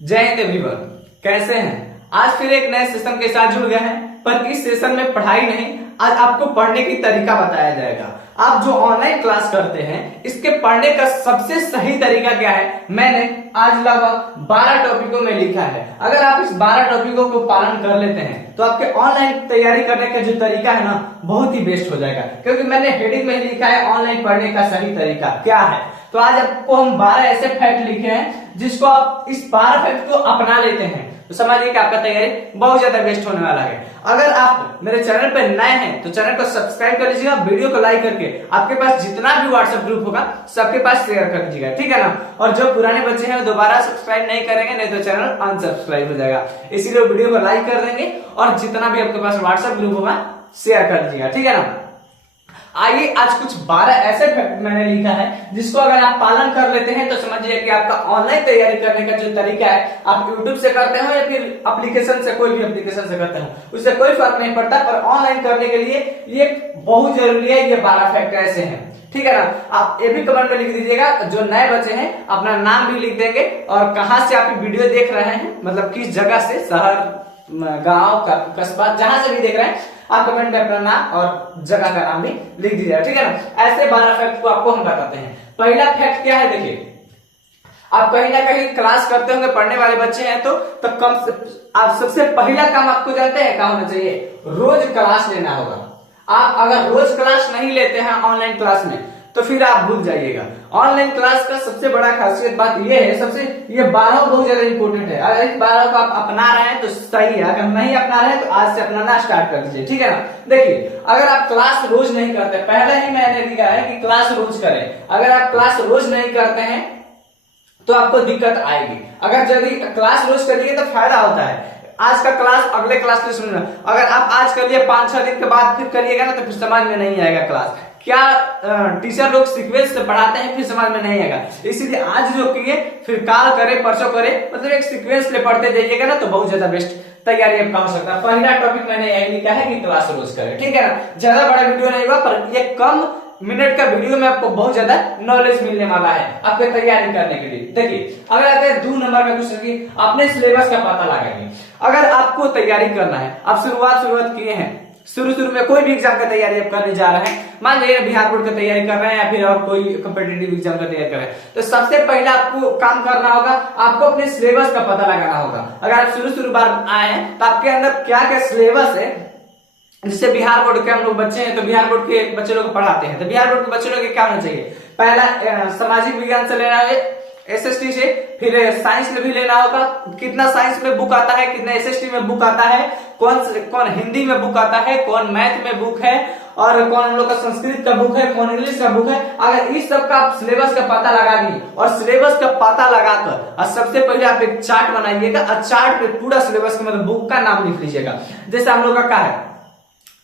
जय हिंद एवरीवन, कैसे हैं। आज फिर एक नए सेशन के साथ जुड़ गए हैं, पर इस सेशन में पढ़ाई नहीं, आज आपको पढ़ने की तरीका बताया जाएगा। आप जो ऑनलाइन क्लास करते हैं, इसके पढ़ने का सबसे सही तरीका क्या है, मैंने आज लगभग 12 टॉपिकों में लिखा है। अगर आप इस 12 टॉपिकों को पालन कर लेते हैं तो आपके ऑनलाइन तैयारी करने का जो तरीका है ना, बहुत ही बेस्ट हो जाएगा। क्योंकि मैंने हेडिंग में लिखा है ऑनलाइन पढ़ने का सही तरीका क्या है। तो आज आपको हम 12 ऐसे फैक्ट लिखे हैं जिसको आप इस 12 फैक्ट को अपना लेते हैं तो समझिए कि आपका तैयारी बहुत ज्यादा बेस्ट होने वाला है। अगर आप मेरे चैनल पर नए हैं तो चैनल को सब्सक्राइब कर लीजिएगा, वीडियो को लाइक करके आपके पास जितना भी व्हाट्सएप ग्रुप होगा सबके पास शेयर कर दीजिएगा, ठीक है ना। और जो पुराने बच्चे हैं वो दोबारा सब्सक्राइब नहीं करेंगे, नहीं तो चैनल अनसब्सक्राइब हो जाएगा। इसीलिए वीडियो को लाइक कर देंगे और जितना भी आपके पास व्हाट्सएप ग्रुप होगा शेयर कर दीजिएगा, ठीक है ना। आइए आज कुछ 12 ऐसे फैक्ट मैंने लिखा है जिसको अगर आप पालन कर लेते हैं तो समझिए कि आपका ऑनलाइन तैयारी करने का जो तरीका है, आप यूट्यूब से करते हो या फिर एप्लीकेशन से, कोई भी एप्लीकेशन से करते हो, उससे कोई फर्क नहीं पड़ता, पर ऑनलाइन करने के लिए ये बहुत जरूरी है। ये 12 फैक्ट ऐसे हैं, ठीक है ना। आप ये भी कमेंट में लिख दीजिएगा। जो नए बच्चे हैं अपना नाम भी लिख देंगे और कहां से आप वीडियो देख रहे हैं, मतलब किस जगह से, शहर, गांव, कस्बा, जहां से भी देख रहे हैं, आप कमेंट में अपना नाम और जगह का नाम भी लिख दीजिएगा, ठीक है ना। ऐसे 12 फैक्ट को आपको हम बताते हैं। पहला फैक्ट क्या है, देखिए, आप कहीं ना कहीं क्लास करते होंगे, पढ़ने वाले बच्चे हैं तो कम से आप सबसे पहला काम आपको जानते हैं क्या होना चाहिए, रोज क्लास लेना होगा। आप अगर रोज क्लास नहीं लेते हैं ऑनलाइन क्लास में तो फिर आप भूल जाइएगा। ऑनलाइन क्लास का सबसे बड़ा खासियत बात यह है, ये 12 बहुत ज्यादा इंपॉर्टेंट है। अगर इस 12 को आप अपना रहे हैं तो सही है, अगर नहीं अपना रहे हैं तो आज से अपनाना स्टार्ट कर दीजिए, ठीक है ना। देखिए, अगर आप क्लास रोज नहीं करते, पहले ही मैंने लिखा है कि क्लास रोज करें। अगर आप क्लास रोज नहीं करते हैं तो आपको दिक्कत आएगी। अगर यदि क्लास रोज करिए तो फायदा होता है। आज का क्लास अगले क्लास में सुनना, अगर आप आज करिए 5-6 दिन के बाद फिर करिएगा ना तो फिर समझ में नहीं आएगा क्लास क्या टीचर लोग सीक्वेंस से पढ़ाते हैं, फिर समझ में नहीं आएगा। इसीलिए आज जो किए फिर काल करे, परसों करे, मतलब एक सीक्वेंस में पढ़ते जाइएगा ना तो बहुत ज्यादा बेस्ट तैयारी आपका हो सकता है। पहला टॉपिक मैंने यही लिखा है कि क्लास रोज करें, ठीक है ना। ज्यादा बड़ा वीडियो नहीं होगा, पर ये कम मिनट का वीडियो में आपको बहुत ज्यादा नॉलेज मिलने वाला है आपके तैयारी करने के लिए। देखिए, अगर आते हैं 2 नंबर में क्वेश्चन की, अपने सिलेबस का पता लगाएंगे। अगर आपको तैयारी करना है, आप शुरुआत किए हैं, शुरू में कोई भी एग्जाम का तैयारी आप करने जा रहे हैं, मान लीजिए बिहार बोर्ड की तैयारी कर रहे हैं या फिर और कोई कॉम्पिटिटिव एग्जाम का तैयारी कर रहे हैं, तो सबसे पहले आपको काम करना होगा, आपको अपने सिलेबस का पता लगाना होगा। अगर आप शुरू बार आए हैं तो आपके अंदर क्या क्या सिलेबस है। जैसे बिहार बोर्ड के हम लोग बच्चे हैं तो बिहार बोर्ड के बच्चे लोग पढ़ाते हैं, तो बिहार बोर्ड के बच्चे लोग क्या होना चाहिए, पहला सामाजिक विज्ञान से लेना है, एसएसटी से, फिर साइंस में भी लेना होगा, कितना साइंस में बुक आता है, कितना एसएसटी में बुक आता है, कौन हिंदी में बुक आता है, कौन मैथ में बुक है, और कौन हम लोग का संस्कृत का बुक है, कौन इंग्लिश का बुक है। अगर इस सब का आप सिलेबस का पता लगा दिए और सिलेबस का पता लगाकर सबसे पहले आप एक चार्ट बनाइएगा और चार्ट पे पूरा सिलेबस का मतलब बुक का नाम लिख लीजिएगा। जैसे हम लोग का क्या है,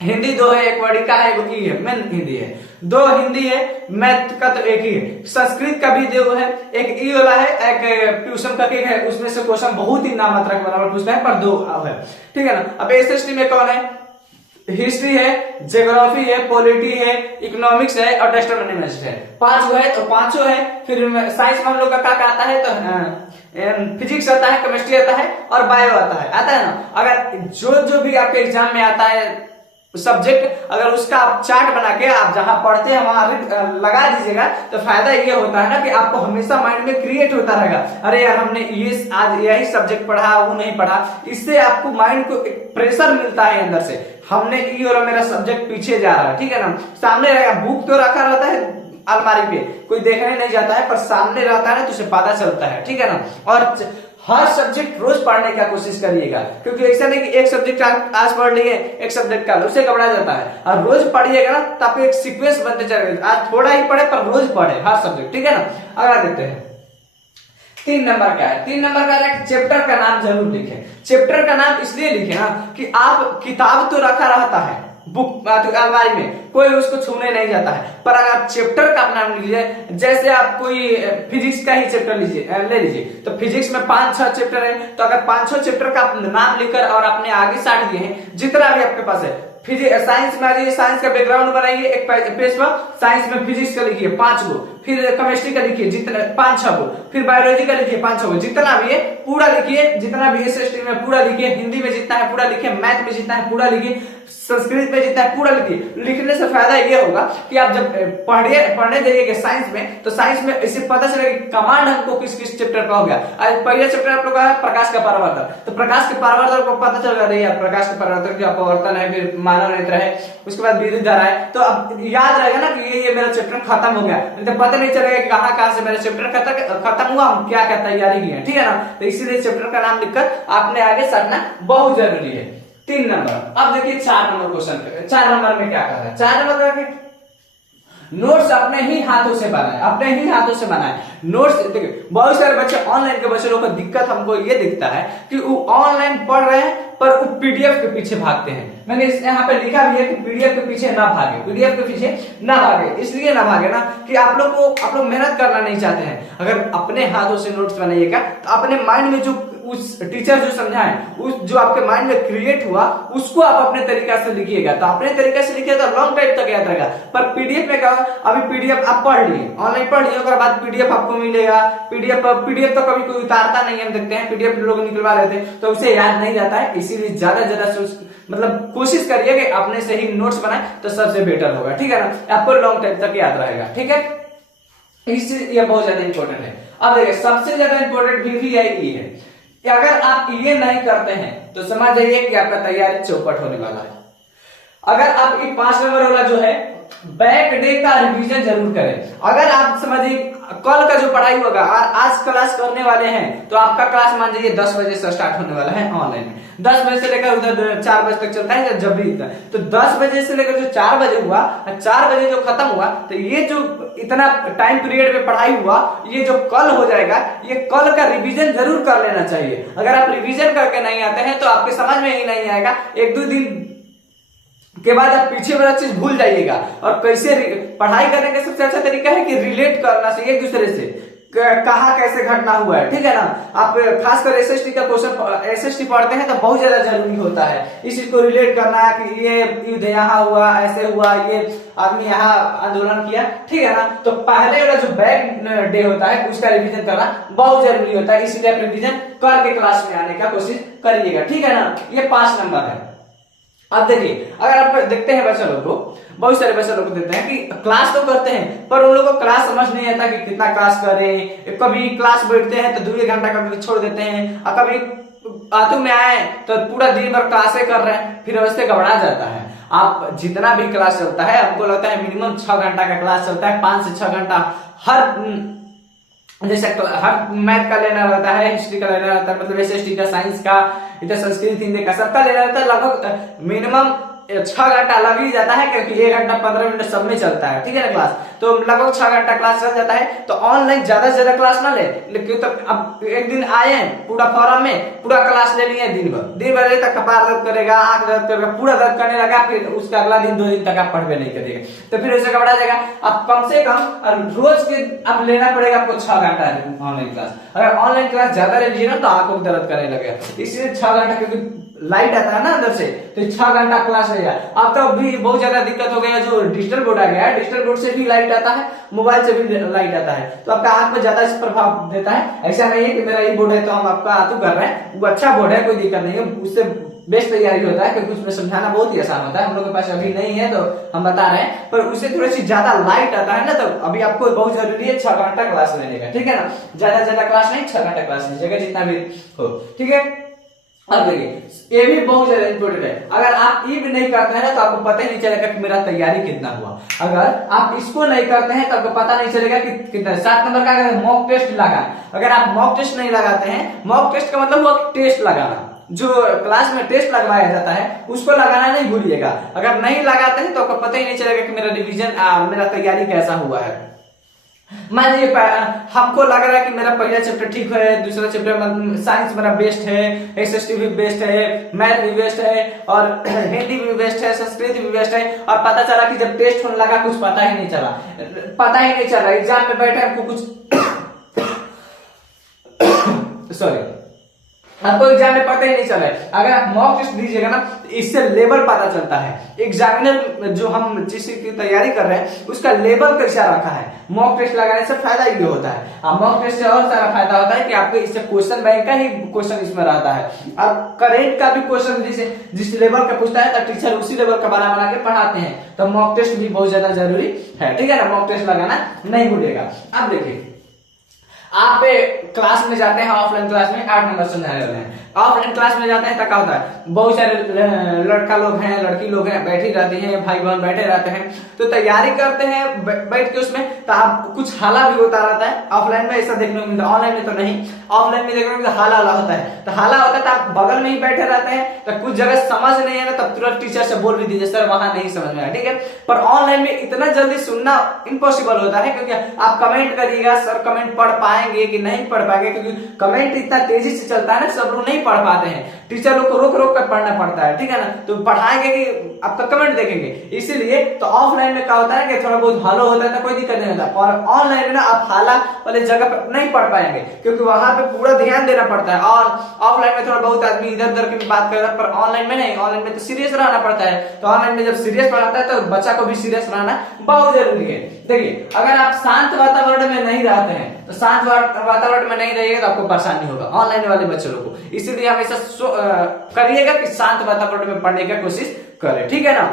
हिंदी 2 है, एक वर्डिका है, एक ई है, मेन हिंदी है, 2 हिंदी है, मैथ का तो एक ही है, संस्कृत का भी 2 है, एक ई वाला है, एक ट्यूशन का एक है, उसमें से क्वेश्चन बहुत ही नाम मात्रा के बराबर पूछता है, पर 2 है, ठीक है ना। अब एसएसटी में कौन है, हिस्ट्री है, ज्योग्राफी है, पॉलिटी है, इकोनॉमिक्स है और टेक्सटाइल मैनेजमेंट है। 5 है तो 5 है। फिर साइंस में हम लोग का क्या आता है, तो फिजिक्स आता है, केमिस्ट्री आता है और बायो आता है ना। अगर जो भी आपके एग्जाम में आता है सब्जेक्ट, अगर उसका आप चार्ट बना के आप जहां पढ़ते हैं वहां लगा दीजिएगा तो फायदा ये होता है ना कि आपको हमेशा माइंड में क्रिएट होता रहेगा, अरे यार हमने ये आज यही सब्जेक्ट पढ़ा, वो नहीं पढ़ा। इससे आपको माइंड को एक प्रेशर मिलता है अंदर से, हमने ये और मेरा सब्जेक्ट पीछे जा रहा है, ठीक है ना। सामने रहेगा, बुक तो रखा रहता है अलमारी पे, कोई देखने नहीं जाता है, पर सामने रहता है ना तो उसे पता चलता है, ठीक है ना। और हर सब्जेक्ट रोज पढ़ने का कोशिश करिएगा, क्योंकि ऐसा नहीं कि एक सब्जेक्ट आज पढ़ लिए, एक सब्जेक्ट कल, उससे घबरा जाता है। और रोज पढ़िएगा ना तो आपको एक सीक्वेंस बनते चलेगा, आज थोड़ा ही पढ़े पर रोज पढ़े हर सब्जेक्ट, ठीक है ना। अगला देखते हैं 3 नंबर का है। 3 नंबर का एक चैप्टर का नाम जरूर लिखें। चैप्टर का नाम इसलिए लिखें ना कि आप किताब तो रखा रहता है बुक अलमारी में, कोई उसको छूने नहीं जाता है, पर अगर चैप्टर का नाम लीजिए, जैसे आप कोई फिजिक्स का ही चैप्टर ले लीजिए, तो फिजिक्स में 5-6 चैप्टर है, तो अगर 5-6 चैप्टर का आप नाम लिखकर और अपने आगे साट दिए हैं, जितना भी आपके पास है, फिजिक्स साइंस में आ जाइए, साइंस का बैकग्राउंड बनाइए एक पेज पर, साइंस में फिजिक्स का लिखिए 5 गो, फिर केमिस्ट्री का लिखिए जितना 5-6 गो, फिर बायोलॉजी का लिखिए 5-6 गो, जितना भी है पूरा लिखिए, जितना भी एसएसटी में पूरा लिखिए, हिंदी में जितना है पूरा लिखिए, मैथ में जितना है पूरा लिखिए, संस्कृत में जितना है पूरा लिखिए। लिखने से फायदा ये होगा कि आप जब पढ़ने जाइएगा साइंस में, तो साइंस में इसे पता चलेगा कि कमांड हमको किस किस चैप्टर का हो गया। आज पहले चैप्टर आप लोग का है प्रकाश का परावर्तन, तो प्रकाश के परावर्तन को पता चल रहा है प्रकाश के परावर्तन क्या अपवर्तन है, फिर मानव नेत्र है, उसके बाद विद्युत धारा है। तो अब याद रहेगा ना कि ये मेरा चैप्टर खत्म हो गया, तो पता नहीं चलेगा कि कहां से मेरा चैप्टर खत्म हुआ, हम क्या क्या तैयारी की है, ठीक है ना। तो इसीलिए चैप्टर का नाम लिखकर आपने आगे सढ़ना बहुत जरूरी है। 3 नंबर। अब देखिए 4 नंबर क्वेश्चन, 4 नंबर में क्या कर रहा है, 4 नंबर में नोट्स अपने ही हाथों से बनाए, अपने ही हाथों से बनाए नोट्स। देखिए बहुत सारे बच्चे ऑनलाइन के बच्चे लोगों को दिक्कत हमको ये दिखता है कि वो ऑनलाइन पढ़ रहे हैं पर वो पीडीएफ के पीछे भागते हैं। मैंने यहाँ पे लिखा भी है कि पीडीएफ के पीछे ना भागे, पीडीएफ के पीछे ना भागे। इसलिए ना भागे ना कि आप लोग मेहनत करना नहीं चाहते हैं। अगर अपने हाथों से नोट्स बनाइएगा तो अपने माइंड में जो उस टीचर जो समझाए, उस जो आपके माइंड में क्रिएट हुआ उसको आप अपने तरीका से लिखिएगा। तो अपने तरीके से लिखिए तो लॉन्ग टाइम तक याद रहेगा। पर पीडीएफ में क्या, अभी पीडीएफ आप पढ़ लिए, ऑनलाइन पढ़ लिए, उसके बाद पीडीएफ आपको मिलेगा। पीडीएफ तो कभी कोई उतारता नहीं, हम देखते हैं पीडीएफ लोग निकलवा लेते हैं, तो उसे याद नहीं जाता है। इसीलिए ज्यादा मतलब कोशिश करिए कि अपने से ही नोट्स बनाए तो सबसे बेटर होगा, ठीक है ना। आपको लॉन्ग टाइम तक याद रहेगा, ठीक है। ये बहुत ज्यादा इंपॉर्टेंट है। अब देखिए सबसे ज्यादा इंपॉर्टेंट भी यही है कि अगर आप ये नहीं करते हैं तो समझ जाइए कि आपका तैयारी चौपट होने वाला है। अगर आप ये 5 नंबर वाला जो है बैक डे का रिवीजन जरूर करें। अगर आप समझिए कल का जो पढ़ाई होगा और आज क्लास करने वाले हैं तो आपका क्लास मान जाइए 10 बजे से स्टार्ट होने वाला है ऑनलाइन में, 10 बजे से लेकर उधर 4 बजे तक चलता है जब भी इतना। तो 10 बजे से लेकर जो 4 बजे हुआ, 4 बजे जो खत्म हुआ, तो ये जो इतना टाइम पीरियड में पढ़ाई हुआ, ये जो कल हो जाएगा, ये कल का रिवीजन जरूर कर लेना चाहिए। अगर आप रिवीजन करके नहीं आते हैं तो आपके समझ में ही नहीं आएगा। 1-2 दिन के बाद आप पीछे वाला चीज भूल जाइएगा। और कैसे पढ़ाई करने का सबसे अच्छा तरीका है कि रिलेट करना से एक दूसरे से, कहा कैसे घटना हुआ है, ठीक है ना। आप खासकर एसएसटी का क्वेश्चन एसएसटी पढ़ते हैं तो बहुत ज्यादा जरूरी होता है इस चीज को रिलेट करना कि ये युद्ध यहाँ हुआ, ऐसे हुआ, ये आदमी यहाँ आंदोलन किया, ठीक है ना। तो पहले वाला जो बैक डे होता है उसका रिवीजन करना बहुत जरूरी होता है। इसलिए आप रिवीजन करके क्लास में आने का कोशिश करिएगा, ठीक है ना। ये 5 नंबर है। अब देखिए अगर आप देखते हैं बच्चे लोग को, बहुत सारे बच्चे लोग को देखते हैं कि क्लास तो करते हैं पर उन लोगों को क्लास समझ नहीं आता कि कितना क्लास करें। कभी क्लास बैठते हैं तो 2-1 घंटा कभी छोड़ देते हैं, और कभी आतु में आए तो पूरा दिन भर क्लासे कर रहे हैं, फिर वैसे घबरा जाता है। आप जितना भी क्लास चलता है, हमको लगता है मिनिमम 6 घंटा का क्लास चलता है, 5 से 6 घंटा हर जैसे हर मैथ का लेना रहता है, हिस्ट्री का लेना रहता है, मतलब एसएसटी का, साइंस का, इधर संस्कृत, हिंदी का, सबका लेना रहता है। लगभग मिनिमम 6 घंटा लग ही जाता है, क्योंकि 1 घंटा 15 मिनट सब में चलता है, ठीक है ना क्लास। तो लगभग 6 घंटा क्लास चल जाता है। तो ऑनलाइन ज्यादा से ज्यादा क्लास ना ले, लेकिन तो अब एक दिन आए हैं पूरा फॉरम में पूरा क्लास ले लिए, दिन भर तक कपार दर्द करेगा, आंख दर्द करेगा, पूरा दर्द करने लगा, फिर उसका अगला दिन 2 दिन तक आप पढ़ नहीं करिएगा, तो फिर ऐसे घबरा जाएगा। आप कम से कम रोज के अब लेना पड़ेगा आपको 6 घंटा ऑनलाइन क्लास। अगर ऑनलाइन क्लास ज्यादा ले लीजिए ना तो आंखों में दर्द करने लगेगा, इसलिए 6 घंटा, क्योंकि लाइट आता है ना अंदर से, तो 6 घंटा क्लास रहेगा। अब तो भी बहुत ज्यादा दिक्कत हो गया, जो डिजिटल बोर्ड आ गया है, डिजिटल बोर्ड से भी लाइट आता है, मोबाइल से भी लाइट आता है, तो आपका आंख में ज्यादा इस प्रभाव देता है। ऐसा नहीं है कि मेरा ये बोर्ड है तो हम आपका आतु कर रहे हैं, वो अच्छा बोर्ड है, कोई दिक्कत नहीं है, उससे बेस्ट तैयारी होता है, क्योंकि उसमें समझाना बहुत ही आसान होता है। हम लोग के पास अभी नहीं है तो हम बता रहे हैं, पर उससे थोड़ी सी ज्यादा लाइट आता है ना, तो अभी आपको बहुत जरूरी है 6 घंटा क्लास लेने का, ठीक है ना। ज्यादा क्लास नहीं, 6 घंटा क्लास लीजिएगा जितना भी हो, ठीक है। अब देखिए ये भी बहुत ज्यादा इंपॉर्टेंट है। अगर आप ये भी नहीं करते हैं तो आपको पता ही नहीं चलेगा कि मेरा तैयारी कितना हुआ। अगर आप इसको नहीं करते हैं तो आपको पता नहीं चलेगा कि कितना। 7 नंबर का अगर मॉक टेस्ट लगाए, अगर आप मॉक टेस्ट नहीं लगाते हैं, मॉक टेस्ट का मतलब हुआ टेस्ट लगाना, जो क्लास में टेस्ट लगवाया जाता है उसको लगाना नहीं भूलिएगा। अगर नहीं लगाते हैं तो आपको पता ही नहीं चलेगा कि मेरा रिवीजन मेरा तैयारी कैसा हुआ है। मान लीजिए हमको लग रहा है कि मेरा पहला चैप्टर ठीक है, दूसरा चैप्टर साइंस मेरा बेस्ट है, एसएसटी भी बेस्ट है, मैथ भी बेस्ट है, और हिंदी भी बेस्ट है, संस्कृत भी बेस्ट है, और पता चला कि जब टेस्ट होने लगा कुछ पता ही नहीं चला, एग्जाम में बैठे हमको कुछ सॉरी आपको एग्जाम में पता ही नहीं चला है। अगर आप मॉक टेस्ट दीजिएगा ना, इससे लेवल पता चलता है। एग्जामिनर जो हम जिसकी तैयारी कर रहे हैं उसका लेवल कैसा रखा है। मॉक टेस्ट लगाने से फायदा ये होता है। मॉक टेस्ट से और सारा फायदा होता है कि आपके इससे क्वेश्चन बैंक का ही क्वेश्चन इसमें रहता है, और करेंट का भी क्वेश्चन जिस लेवल का पूछता है तो टीचर उसी लेवल का बना बना के पढ़ाते हैं। तो मॉक टेस्ट भी बहुत ज्यादा जरूरी है, ठीक है ना। मॉक टेस्ट लगाना नहीं भूलिएगा। अब देखिए, आप क्लास में जाते हैं, ऑफलाइन क्लास में 8 नंबर समझाने वाले हैं। ऑफलाइन क्लास में जाते हैं तो क्या होता है, बहुत सारे लड़का लोग हैं, लड़की लोग हैं, बैठी रहती हैं, भाई बहन बैठे रहते हैं, तो तैयारी करते हैं बैठ के उसमें, तो आप कुछ हाला भी होता रहता है। ऑफलाइन में ऐसा देखने को मिलता है, ऑनलाइन में तो नहीं। ऑफलाइन में देखने को मिलता है हाला होता है, तो हाला होता है तो आप बगल में ही बैठे रहते हैं, तो कुछ जगह समझ नहीं है ना, तब तुरंत टीचर से बोल भी दीजिए सर वहां नहीं समझ में आया, ठीक है। पर ऑनलाइन में इतना जल्दी सुनना इम्पॉसिबल होता है, क्योंकि आप कमेंट करिएगा, सर कमेंट पढ़ पाएंगे कि नहीं पढ़ पाएंगे, क्योंकि कमेंट इतना तेजी से चलता है ना, सब लोग नहीं पढ़ पाते हैं। टीचर लोग को रोक रोक कर पढ़ना पड़ता है, ठीक है ना। तो पढ़ाएंगे कि आपका कमेंट देखेंगे, इसीलिए तो ऑफलाइन में क्या होता है कि थोड़ा बहुत हालो होता है तो कोई दिक्कत नहीं होता। और ऑनलाइन में ना आप हाला वाले जगह पर नहीं पढ़ पाएंगे, क्योंकि वहां पे पूरा ध्यान देना पड़ता है। और ऑफलाइन में थोड़ा बहुत आदमी इधर उधर की बात कर रहा है, पर ऑनलाइन में नहीं। ऑनलाइन में तो सीरियस रहना पड़ता है। तो ऑनलाइन में जब सीरियस पढ़ाता है तो बच्चा को भी सीरियस रहना बहुत जरूरी है। देखिए, अगर आप शांत वातावरण में नहीं रहते हैं, तो शांत वातावरण में नहीं रहिएगा तो आपको परेशानी होगा, ऑनलाइन वाले बच्चों को। इसीलिए हमेशा करिएगा कि शांत वातावरण में पढ़ने की कोशिश करें, ठीक है ना।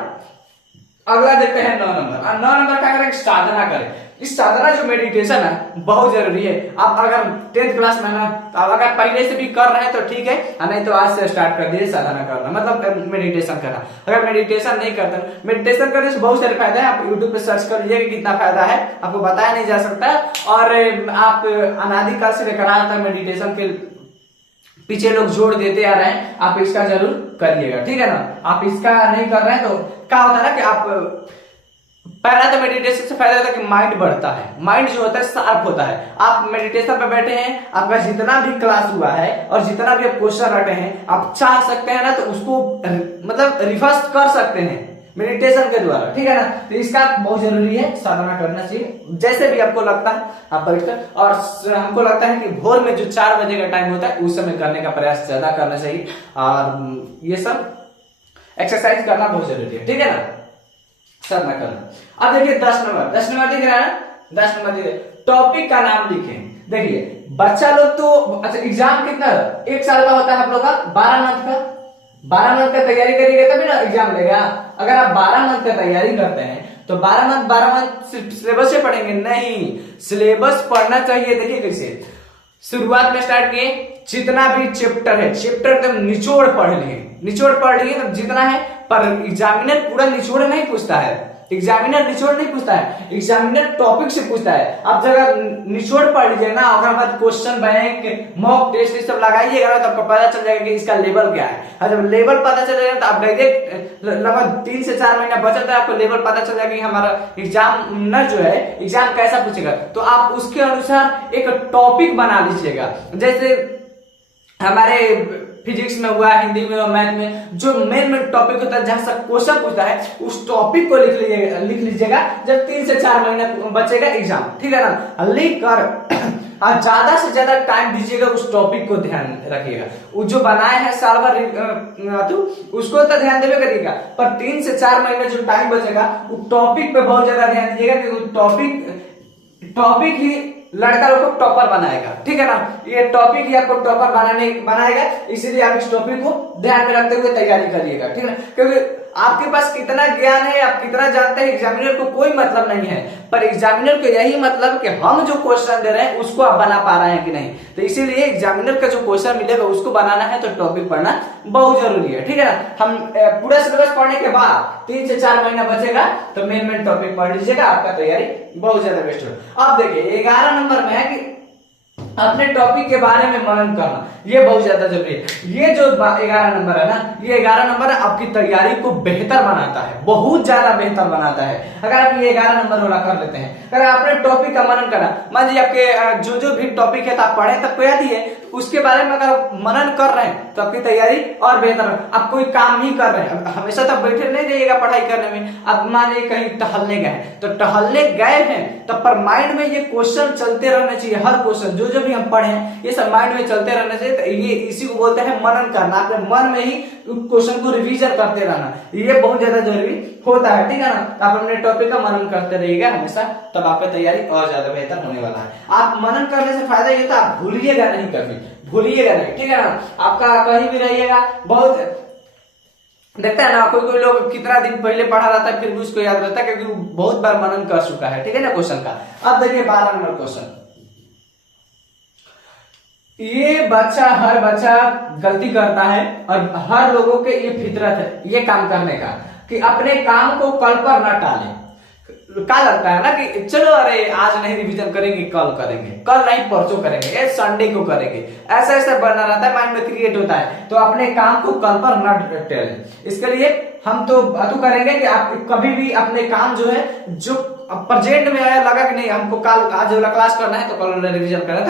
अगला देखते हैं 9 नंबर। 9 नंबर क्या करें, साधना करें। इस साधना जो मेडिटेशन है बहुत जरूरी है। आप अगर 10th क्लास में ना, तो अगर पहले से भी कर रहे हैं तो ठीक है, नहीं तो आज से स्टार्ट कर दीजिए साधना करना, मतलब मेडिटेशन करना। अगर मेडिटेशन नहीं करते, मेडिटेशन करने से बहुत सारे फायदे हैं। आप यूट्यूब पे सर्च कर लीजिए कि कितना फायदा है, आपको बताया नहीं जा सकता। और आप अनादिकाल से लेकर आज तक मेडिटेशन के पीछे लोग जोड़ देते आ रहे हैं, आप इसका जरूर करिएगा, ठीक है ना। आप इसका नहीं कर रहे हैं तो क्या होता है ना कि आप, पहला तो मेडिटेशन से फायदा होता है कि माइंड बढ़ता है, माइंड जो होता है शार्प होता है। आप मेडिटेशन पे बैठे हैं, आपका जितना भी क्लास हुआ है और जितना भी आप क्वेश्चन रटे हैं, आप चाह सकते हैं ना तो उसको मतलब रिवर्स कर सकते हैं मेडिटेशन के द्वारा, ठीक है ना। तो इसका बहुत जरूरी है, साधना करना चाहिए। जैसे भी आपको लगता है आप परीक्षा, और हमको लगता है कि भोर में जो 4 बजे का टाइम होता है उस समय करने का प्रयास ज्यादा करना चाहिए। और ये सब एक्सरसाइज करना बहुत जरूरी है, ठीक है ना, साधना करना। अब देखिए 10 नंबर दिख रहा है ना, 10 नंबर दिख रहा है, टॉपिक का नाम लिखें। देखिए बच्चा लोग तो, अच्छा एग्जाम कितना 1 साल का होता है आप लोग का, 12 मंथ का। 12 मंथ का तैयारी करिएगा तभी ना एग्जाम लेगा। अगर आप 12 मंथ का तैयारी करते हैं तो 12 मंथ सिलेबस से पढ़ेंगे नहीं, सिलेबस पढ़ना चाहिए। देखिए कैसे शुरुआत में स्टार्ट किए, जितना भी चैप्टर है चैप्टर एकदम निचोड़ पढ़ लिए तो जितना है। पर एग्जामिनर पूरा निचोड़ नहीं पूछता है, एग्जामिनर निचोड़ नहीं पूछता है, एग्जामिनर टॉपिक से पूछता है। आप जगह निचोड़ पढ़ लीजिए ना, और बाद क्वेश्चन बैंक मॉक टेस्ट ये सब लगाइएगा तो आपको पता चल जाएगा कि इसका लेवल क्या है। और जब लेवल पता चल जाएगा तो आप डायरेक्ट लगभग 3 से 4 महीना बचता है, आपको लेवल पता चल जाएगा कि हमारा एग्जामिनर जो है एग्जाम कैसा पूछेगा। तो आप उसके अनुसार एक टॉपिक बना लीजिएगा। जैसे हमारे फिजिक्स में हुआ, हिंदी में और मैथ में जो मेन टॉपिक होता है जहां से क्वेश्चन पूछता है, उस टॉपिक को लिख लीजिएगा जब 3 से 4 महीने बचेगा एग्जाम, ठीक है ना। लिख कर और ज्यादा से ज्यादा टाइम दीजिएगा, उस टॉपिक को ध्यान रखिएगा। वो जो बनाए हैं साल भर तो उसको तो ध्यान देवे करिएगा, पर 3 से 4 महीने जो टाइम बचेगा वो टॉपिक पे बहुत ज्यादा ध्यान दीजिएगा, क्योंकि टॉपिक ही लड़का लोग को टॉपर बनाएगा, ठीक है ना। ये टॉपिक ही आपको टॉपर बनाएगा, इसीलिए आप इस टॉपिक को ध्यान में रखते हुए तैयारी करिएगा, ठीक है। क्योंकि आपके पास कितना ज्ञान है, आप कितना जानते हैं, एग्जामिनर को कोई मतलब नहीं है। पर एग्जामिनर को यही मतलब कि हम जो क्वेश्चन दे रहे हैं उसको आप बना पा रहे हैं कि नहीं। तो इसीलिए एग्जामिनर का जो क्वेश्चन मिलेगा उसको बनाना है तो टॉपिक पढ़ना बहुत जरूरी है, ठीक है ना। हम पूरा सिलेबस पढ़ने के बाद 3 से 4 महीना बचेगा तो मेन टॉपिक पढ़ लीजिएगा, आपका तैयारी बहुत ज्यादा बेस्ट होगा। अब देखिए 11 नंबर में है कि अपने टॉपिक के बारे में मनन करना, ये बहुत ज्यादा जरूरी है। ये जो 11 नंबर है ना, ये 11 नंबर आपकी तैयारी को बेहतर बनाता है, बहुत ज्यादा बेहतर बनाता है। अगर आप ये 11 नंबर वाला कर लेते हैं, अगर अपने टॉपिक का मनन करना, मान लीजिए आपके जो भी टॉपिक है तो आप पढ़े तब याद ही है, उसके बारे में अगर मनन कर रहे हैं तो आपकी तैयारी और बेहतर है। आप कोई काम ही कर रहे हैं, हमेशा तो बैठे नहीं रहिएगा पढ़ाई करने में। अब मान लीजिए कहीं टहलने गए तो टहलने गए हैं तो पर माइंड में ये क्वेश्चन चलते रहना चाहिए। हर क्वेश्चन जो भी हम पढ़े ये सब माइंड में चलते रहना चाहिए। तो ये इसी को बोलते हैं मनन करना। अपने मन में ही क्वेश्चन को रिवीजन करते रहना, ये बहुत ज्यादा जरूरी होता है, ठीक है ना। तो आप अपने टॉपिक का मनन करते रहिएगा हमेशा, तब आपकी तैयारी और ज्यादा बेहतर होने वाला है। आप मनन करने से फायदा ये तो आप भूलिएगा नहीं, कभी भूलिएगा नहीं, ठीक है ना। आपका कहीं भी रहिएगा, बहुत देखता है ना कोई लोग कितना दिन पहले पढ़ा रहता है फिर भी उसको याद रहता है, क्योंकि वो बहुत बार मनन कर चुका है, ठीक है ना क्वेश्चन का। अब देखिए 12 नंबर क्वेश्चन। ये बच्चा, हर बच्चा गलती करता है और हर लोगों के ये फितरत है ये काम करने का कि अपने काम को कल पर न टाले। क्या लगता है ना कि चलो अरे आज नहीं रिवीजन करेंगे, कल करेंगे, कल नहीं परसों करेंगे, संडे को करेंगे, ऐसा ऐसा बना रहता है, माइंड में क्रिएट होता है। तो अपने काम को कल पर न टालें। इसके लिए हम तो करेंगे कि आप कभी भी अपने काम जो है, जो प्रेजेंट में आया लगा कि नहीं हमको कल आज वाला क्लास करना है तो कल वाला रिवीजन करना है,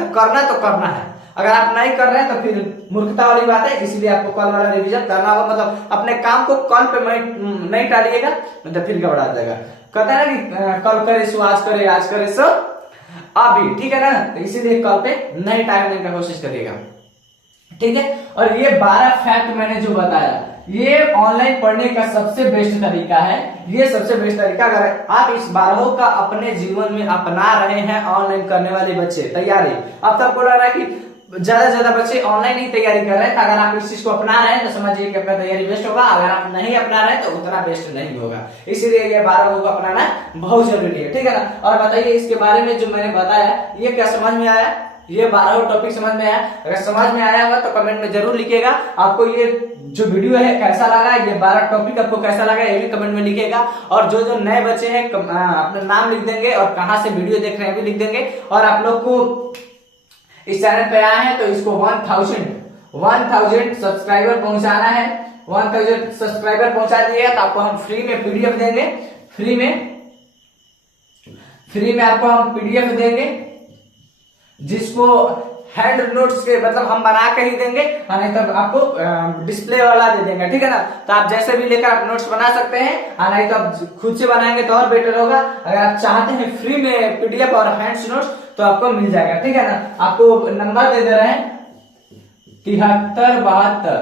तो करना है। अगर आप नहीं कर रहे हैं तो फिर मूर्खता वाली बात है, इसलिए आपको कल वाला रिवीजन करना होगा। मतलब अपने काम को कल पे नहीं टालिएगा, मतलब फिर घबरा जाएगा। कहता है ना कि कल करे सो आज करे, आज करे सो अभी, ठीक है ना। तो इसीलिए कल पे नहीं टालने का कोशिश करिएगा, ठीक है। और ये 12 फैक्ट मैंने जो बताया ये ऑनलाइन पढ़ने का सबसे बेस्ट तरीका है। ये सबसे बेस्ट तरीका अगर आप इस 12 का अपने जीवन में अपना रहे हैं, ऑनलाइन करने वाले बच्चे तैयारी, अब तक बोल रहा है कि ज्यादा से ज्यादा बच्चे ऑनलाइन ही तैयारी कर रहे हैं। तो अगर आप इस चीज को अपना रहे हैं तो समझिए कि आपका तैयारी बेस्ट होगा। अगर आप नहीं अपना रहे हैं तो उतना बेस्ट नहीं होगा। इसीलिए ये 12 को अपनाना बहुत जरूरी है, ठीक है ना। और बताइए इसके बारे में जो मैंने बताया ये क्या समझ में आया, ये 12 टॉपिक समझ में आया? अगर समझ में आया होगा तो कमेंट में जरूर लिखिएगा। आपको ये जो वीडियो है कैसा लगा, ये 12 टॉपिक आपको कैसा लगा ये भी कमेंट में लिखिएगा। और जो नए बच्चे हैं अपना नाम लिख देंगे और कहाँ से वीडियो देख रहे हैं भी लिख देंगे। और आप लोग को इस चैनल पे आए हैं तो इसको 1000 सब्सक्राइबर पहुंचाना है। 1000 सब्सक्राइबर पहुंचा दिएगा तो आपको हम फ्री में पीडीएफ देंगे। फ्री में आपको हम पीडीएफ देंगे, जिसको हैंड नोट्स के मतलब हम बना के ही देंगे, नहीं तो आपको डिस्प्ले वाला दे देंगे, ठीक है ना। तो आप जैसे भी लेकर आप नोट्स बना सकते हैं, नहीं तो आप खुद से बनाएंगे तो और बेटर होगा। अगर आप चाहते हैं फ्री में पीडीएफ और हैंड्स नोट्स तो आपको मिल जाएगा, ठीक है ना। आपको नंबर दे दे रहे हैं 7372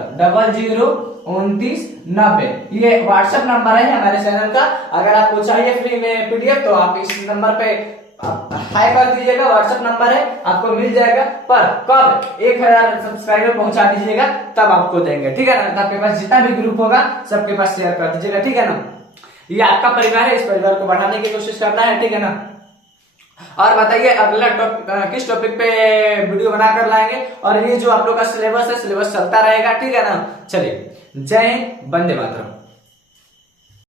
0029 90। ये व्हाट्सएप नंबर है हमारे चैनल का। अगर आपको चाहिए फ्री में पीडीएफ तो आप इस नंबर पे हाई कर दीजिएगा, व्हाट्सएप नंबर है, आपको मिल जाएगा। पर कब 1000 सब्सक्राइबर पहुंचा दीजिएगा तब आपको देंगे, ठीक है ना। तो आपके पास जितना भी ग्रुप होगा सबके पास शेयर कर दीजिएगा, ठीक है ना। ये आपका परिवार है, इस परिवार को बढ़ाने की कोशिश करना है, ठीक है ना। और बताइए अगला किस टॉपिक पे वीडियो बनाकर लाएंगे। और ये जो आप लोग का सिलेबस है, सिलेबस चलता रहेगा, ठीक है ना। चलिए, जय हिंद, वंदे मातरम।